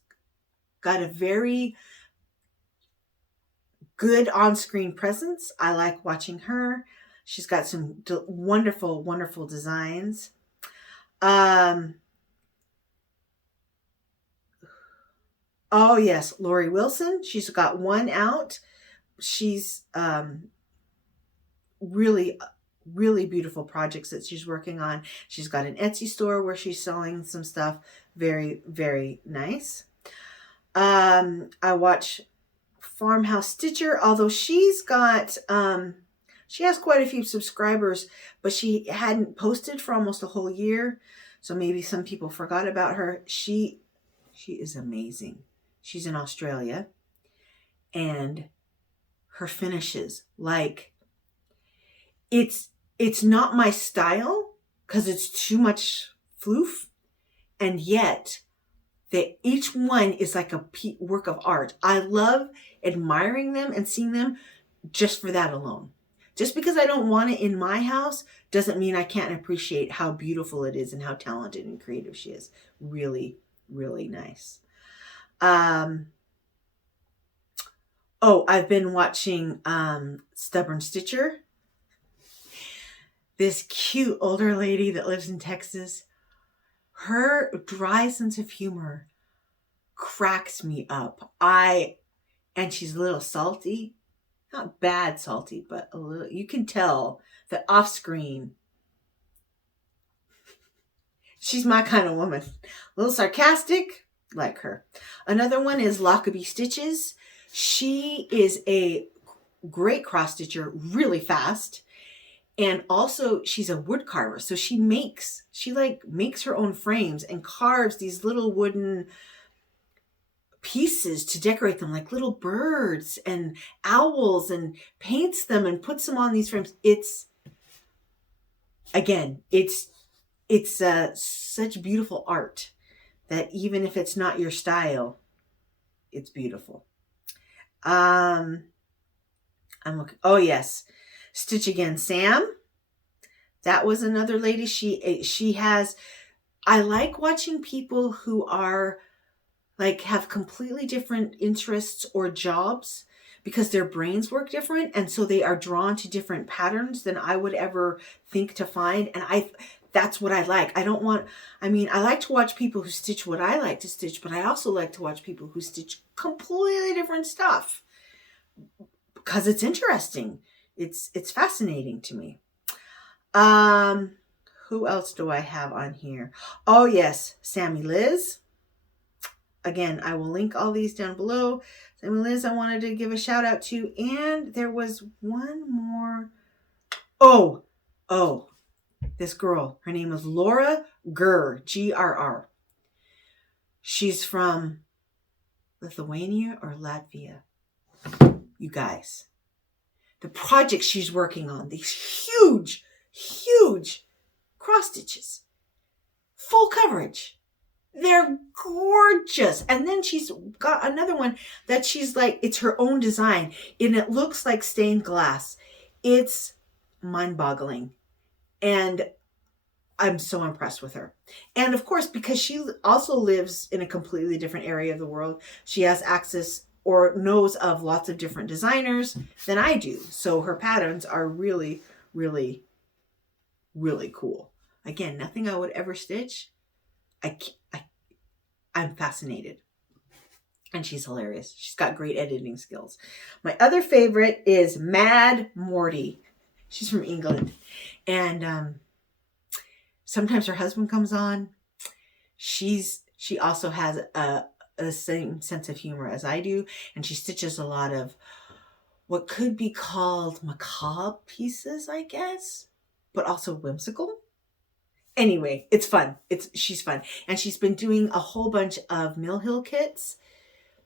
got a very good on-screen presence. I like watching her. She's got some wonderful, wonderful designs. Oh yes, Lori Wilson. She's got one out. She's really, really beautiful projects that she's working on. She's got an Etsy store where she's selling some stuff. Very, very nice. I watch Farmhouse Stitcher, although she's got she has quite a few subscribers, but she hadn't posted for almost a whole year, so maybe some people forgot about her. She is amazing. She's in Australia, and her finishes, like, it's not my style because it's too much floof, and yet each one is like a work of art. I love admiring them and seeing them just for that alone. Just because I don't want it in my house doesn't mean I can't appreciate how beautiful it is and how talented and creative she is. Really, really nice. Oh, I've been watching Stubborn Stitcher. This cute older lady that lives in Texas. Her dry sense of humor cracks me up. And she's a little salty. Not bad salty, but a little, you can tell that off screen, she's my kind of woman. A little sarcastic, like her. Another one is Lockaby Stitches. She is a great cross stitcher, really fast. And also she's a wood carver. So she makes her own frames and carves these little wooden pieces to decorate them, like little birds and owls, and paints them and puts them on these frames. It's such beautiful art that even if it's not your style, it's beautiful. I'm looking. Oh yes, Stitch Again Sam. That was another lady. She has. I like watching people who are like have completely different interests or jobs because their brains work different, and so they are drawn to different patterns than I would ever think to find. And that's what I like. I like to watch people who stitch what I like to stitch, but I also like to watch people who stitch completely different stuff because it's interesting. It's fascinating to me. Who else do I have on here? Oh yes, Sammie Liz. Again, I will link all these down below. Sammie Liz, I wanted to give a shout out to. And there was one more. Oh, this girl. Her name is Laura Grr, Grr. She's from Lithuania or Latvia. You guys. The project she's working on, these huge, huge cross stitches. Full coverage. They're gorgeous. And then she's got another one that she's like, it's her own design and it looks like stained glass. It's mind-boggling. And I'm so impressed with her. And of course, because she also lives in a completely different area of the world, she has access or knows of lots of different designers than I do. So her patterns are really, really, really cool. Again, nothing I would ever stitch. I'm fascinated. And she's hilarious. She's got great editing skills. My other favorite is Mad Morti. She's from England. And sometimes her husband comes on. She also has the same sense of humor as I do. And she stitches a lot of what could be called macabre pieces, I guess. But also whimsical. Anyway, it's fun. She's fun. And she's been doing a whole bunch of Mill Hill kits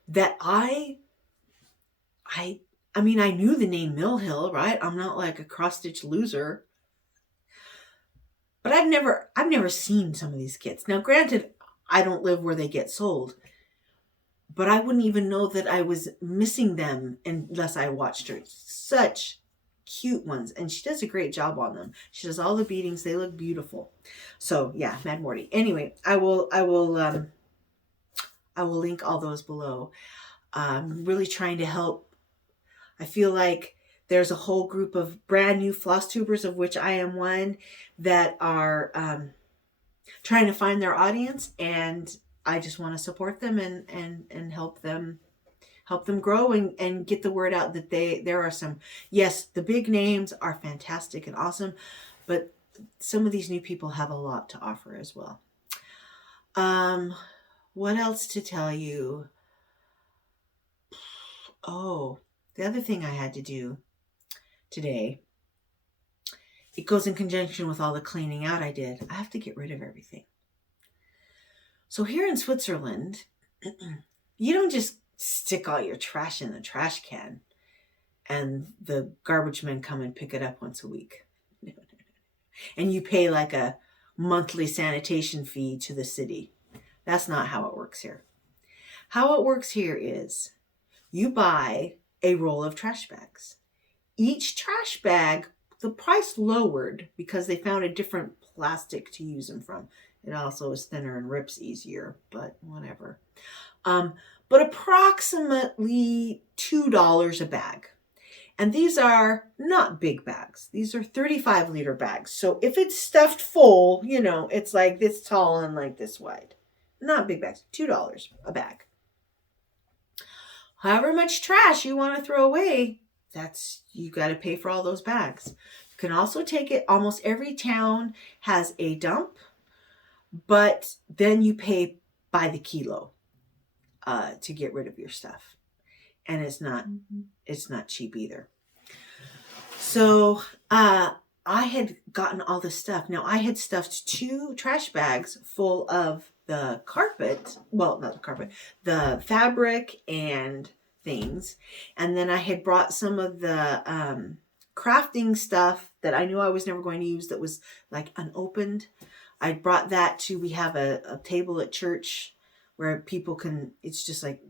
that I knew the name Mill Hill, right? I'm not like a cross stitch loser. But I've never seen some of these kits. Now, granted, I don't live where they get sold, but I wouldn't even know that I was missing them unless I watched her. Such cute ones, and she does a great job on them. She does all the beadings. They look beautiful. So yeah, Mad Morti. Anyway, I will I will link all those below. Really trying to help. I feel like there's a whole group of brand new Flosstubers, of which I am one, that are trying to find their audience, and I just want to support them and help them grow and get the word out that there are some, yes, the big names are fantastic and awesome, but some of these new people have a lot to offer as well. What else to tell you? Oh, the other thing I had to do today, it goes in conjunction with all the cleaning out I did. I have to get rid of everything. So here in Switzerland, you don't just stick all your trash in the trash can and the garbage men come and pick it up once a week. And you pay like a monthly sanitation fee to the city. That's not how it works here. How it works here is you buy a roll of trash bags. Each trash bag, the price lowered because they found a different plastic to use them from. It also is thinner and rips easier, but whatever. But approximately $2 a bag. And these are not big bags. These are 35-liter bags. So if it's stuffed full, you know, it's like this tall and like this wide. Not big bags. $2 a bag. However much trash you want to throw away, you got to pay for all those bags. You can also take it. Almost every town has a dump, but then you pay by the kilo to get rid of your stuff. And it's not cheap either. So I had gotten all this stuff. Now I had stuffed 2 trash bags full of the carpet. Well, not the carpet, the fabric and things. And then I had brought some of the crafting stuff that I knew I was never going to use that was like unopened. I brought that we have a table at church where people can, it's just like,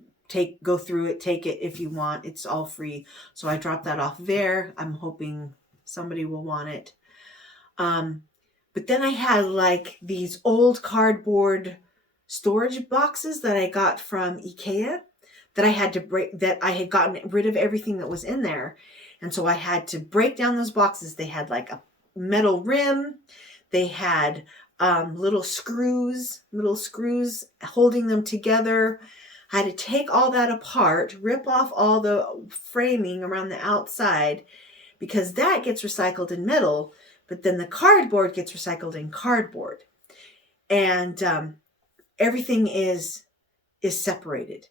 go through it, take it if you want. It's all free. So I dropped that off there. I'm hoping somebody will want it. But then I had like these old cardboard storage boxes that I got from IKEA that I had to break, that I had gotten rid of everything that was in there. And so I had to break down those boxes. They had like a metal rim. They had little screws holding them together. I had to take all that apart, rip off all the framing around the outside, because that gets recycled in metal, but then the cardboard gets recycled in cardboard. And everything is separated.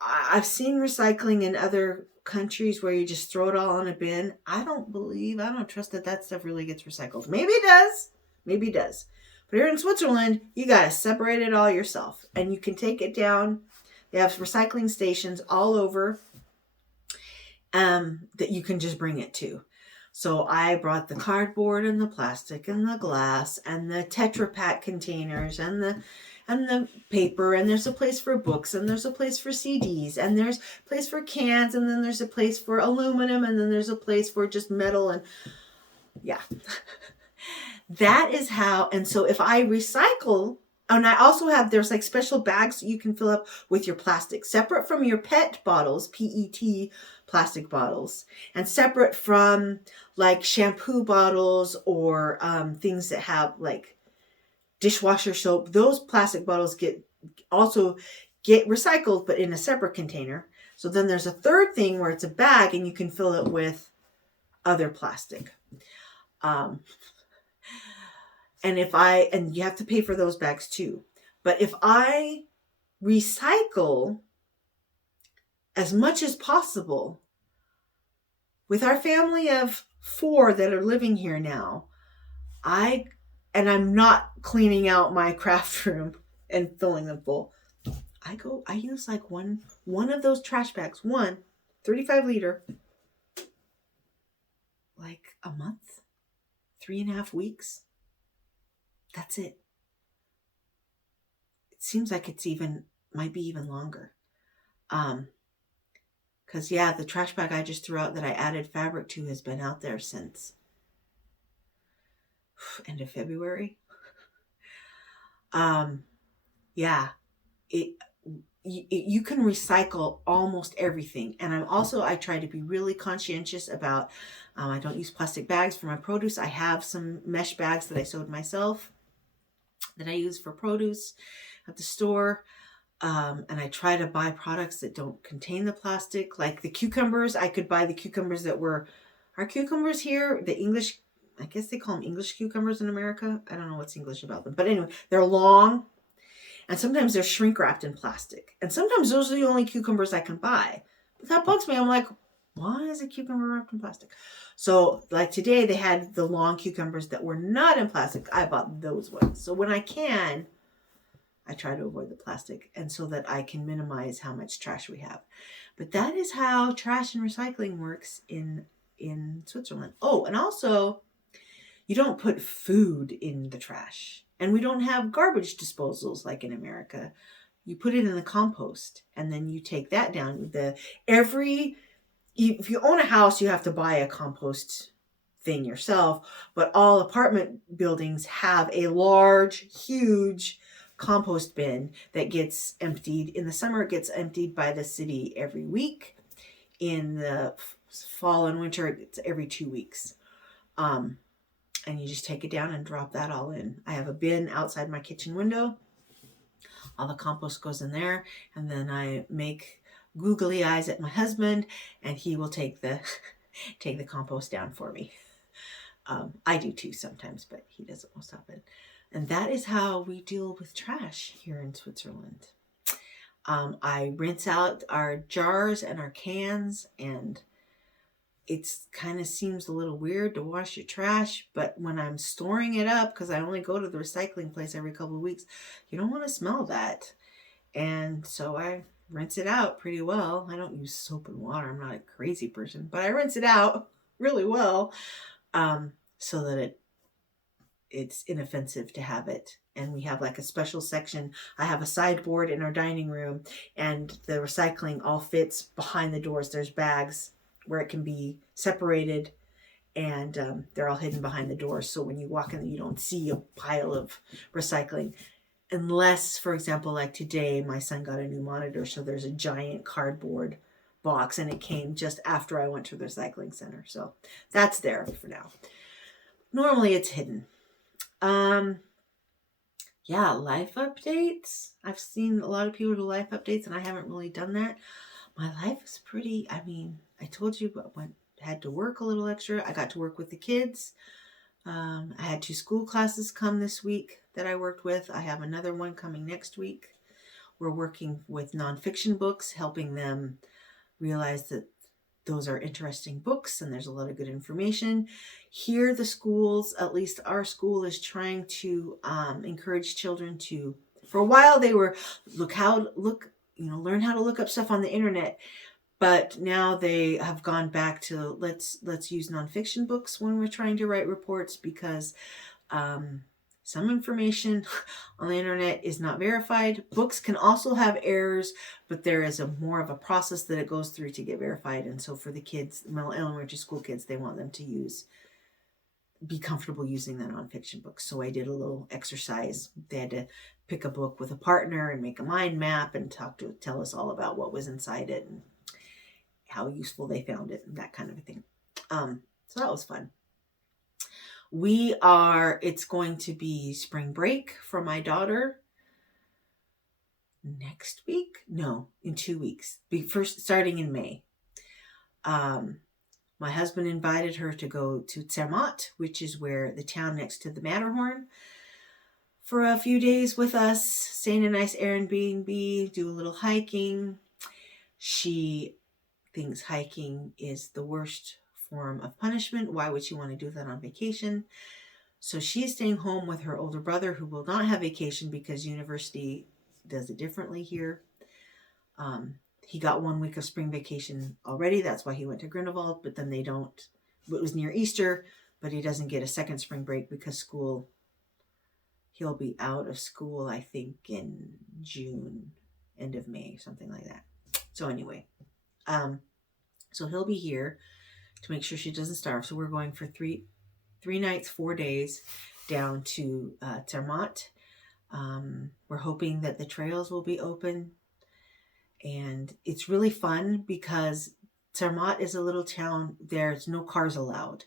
I've seen recycling in other countries where you just throw it all in a bin. I don't trust that stuff really gets recycled. Maybe it does. But here in Switzerland, you got to separate it all yourself. And you can take it down. They have recycling stations all over that you can just bring it to. So I brought the cardboard and the plastic and the glass and the Tetra Pak containers and the paper, and there's a place for books, and there's a place for CDs, and there's a place for cans, and then there's a place for aluminum, and then there's a place for just metal, and yeah. That is how, and so if I recycle, and I also have, there's like special bags you can fill up with your plastic, separate from your PET bottles, PET plastic bottles, and separate from like shampoo bottles or things that have like dishwasher soap. Those plastic bottles get recycled, but in a separate container. So then there's a third thing where it's a bag and you can fill it with other plastic. And you have to pay for those bags too. But if I recycle as much as possible, with our family of 4 that are living here now, I'm not cleaning out my craft room and filling them full. I use like one of those trash bags, 35-liter, like a month, 3.5 weeks. That's it. It seems like might be even longer. Because the trash bag I just threw out that I added fabric to has been out there since end of February. you can recycle almost everything. And I try to be really conscientious about, I don't use plastic bags for my produce. I have some mesh bags that I sewed myself that I use for produce at the store. And I try to buy products that don't contain the plastic, like the cucumbers. I could buy the cucumbers that were our cucumbers here, the English, I guess they call them English cucumbers in America. I don't know what's English about them, but anyway, they're long. And sometimes they're shrink wrapped in plastic. And sometimes those are the only cucumbers I can buy. But that bugs me. I'm like, why is a cucumber wrapped in plastic? So like today they had the long cucumbers that were not in plastic. I bought those ones. So when I can, I try to avoid the plastic, and so that I can minimize how much trash we have. But that is how trash and recycling works in Switzerland. Oh, and also you don't put food in the trash. And we don't have garbage disposals like in America. You put it in the compost, and then you take that down. If you own a house, you have to buy a compost thing yourself, but all apartment buildings have a large, huge compost bin that gets emptied. In the summer, it gets emptied by the city every week. In the fall and winter, it's every 2 weeks. And you just take it down and drop that all in. I have a bin outside my kitchen window. All the compost goes in there, and then I make googly eyes at my husband, and he will take the compost down for me. I do too sometimes, but he doesn't most often. And that is how we deal with trash here in Switzerland. I rinse out our jars and our cans, and it's kind of seems a little weird to wash your trash, but when I'm storing it up, because I only go to the recycling place every couple of weeks, you don't want to smell that. And so I rinse it out pretty well. I don't use soap and water. I'm not a crazy person, but I rinse it out really well, so that it's inoffensive to have it. And we have like a special section. I have a sideboard in our dining room, and the recycling all fits behind the doors. There's bags where it can be separated, and they're all hidden behind the doors. So when you walk in, you don't see a pile of recycling. Unless, for example, like today, my son got a new monitor, so there's a giant cardboard box, and it came just after I went to the recycling center. So that's there for now. Normally it's hidden. Yeah, life updates. I've seen a lot of people do life updates, and I haven't really done that. My life is pretty, I told you, but had to work a little extra. I got to work with the kids. I had 2 school classes come this week that I worked with. I have another one coming next week. We're working with nonfiction books, helping them realize that those are interesting books and there's a lot of good information. Here, the schools, at least our school, is trying to encourage children to, for a while they were learn how to look up stuff on the internet. But now they have gone back to let's use nonfiction books when we're trying to write reports, because some information on the internet is not verified. Books can also have errors, but there is more of a process that it goes through to get verified. And so for the kids, elementary school kids, they want them to be comfortable using the nonfiction books. So I did a little exercise. They had to pick a book with a partner and make a mind map and tell us all about what was inside it and how useful they found it and that kind of a thing. So that was fun. It's going to be spring break for my daughter next week. No, in 2 weeks. Starting in May. My husband invited her to go to Zermatt, which is where the town next to the Matterhorn, for a few days with us, stay in a nice Airbnb, do a little hiking. She thinks hiking is the worst form of punishment. Why would she want to do that on vacation? So she's staying home with her older brother, who will not have vacation because university does it differently here. He got 1 week of spring vacation already. That's why he went to Grindelwald, but then it was near Easter, but he doesn't get a second spring break because he'll be out of school, I think, in June, end of May, something like that. So anyway, so he'll be here to make sure she doesn't starve. So we're going for three nights, 4 days down to Zermatt. We're hoping that the trails will be open And it's really fun because Zermatt is a little town. There's no cars allowed.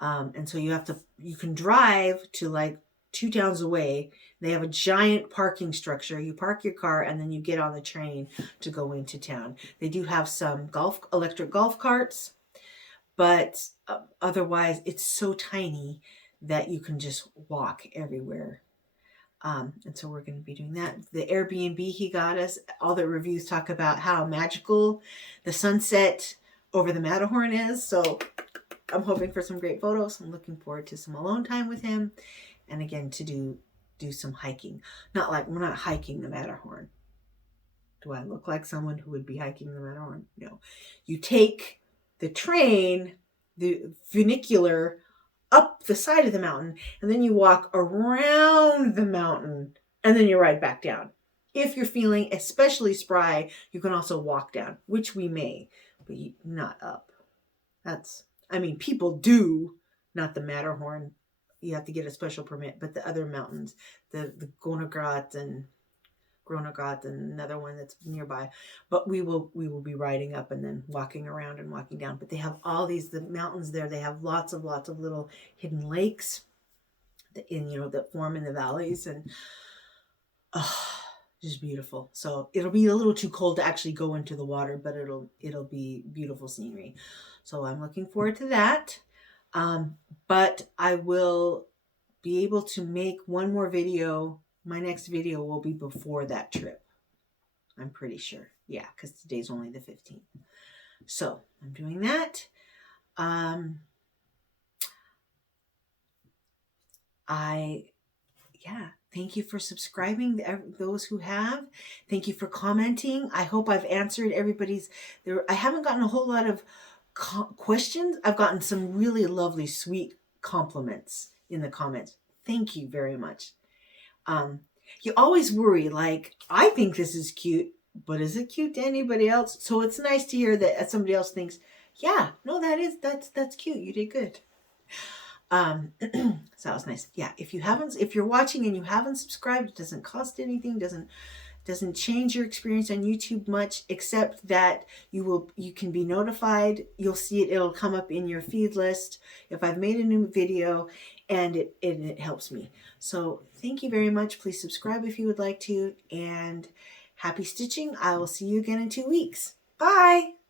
And so you can drive to like 2 towns away. They have a giant parking structure. You park your car and then you get on the train to go into town. They do have some electric golf carts, but otherwise it's so tiny that you can just walk everywhere. And so we're going to be doing that. The Airbnb he got us, all the reviews talk about how magical the sunset over the Matterhorn is. So I'm hoping for some great photos. I'm looking forward to some alone time with him. And again, to do some hiking. Not like, we're not hiking the Matterhorn. Do I look like someone who would be hiking the Matterhorn? No. You take the train, the funicular, up the side of the mountain, and then you walk around the mountain, and then you ride back down. If you're feeling especially spry, you can also walk down, which we may, but not up. People do, not the Matterhorn. You have to get a special permit, but the other mountains, the Gonagrat and another one that's nearby. But we will be riding up and then walking around and walking down. But they have all the mountains there. They have lots of little hidden lakes that form in the valleys, and just beautiful. So it'll be a little too cold to actually go into the water, but it'll be beautiful scenery. So I'm looking forward to that. But I will be able to make one more video. My next video will be before that trip. I'm pretty sure. Yeah, because today's only the 15th. So I'm doing that. Thank you for subscribing, those who have. Thank you for commenting. I hope I've answered everybody's. I haven't gotten a whole lot of questions. I've gotten some really lovely, sweet compliments in the comments. Thank you very much. You always worry, like, I think this is cute, but is it cute to anybody else? So it's nice to hear that somebody else thinks, yeah, no, that's cute. You did good. So that was nice. Yeah. If you're watching and you haven't subscribed, it doesn't cost anything, doesn't change your experience on YouTube much, except that you can be notified. You'll see it. It'll come up in your feed list if I've made a new video, and it helps me. So thank you very much. Please subscribe if you would like to, and happy stitching. I will see you again in 2 weeks. Bye.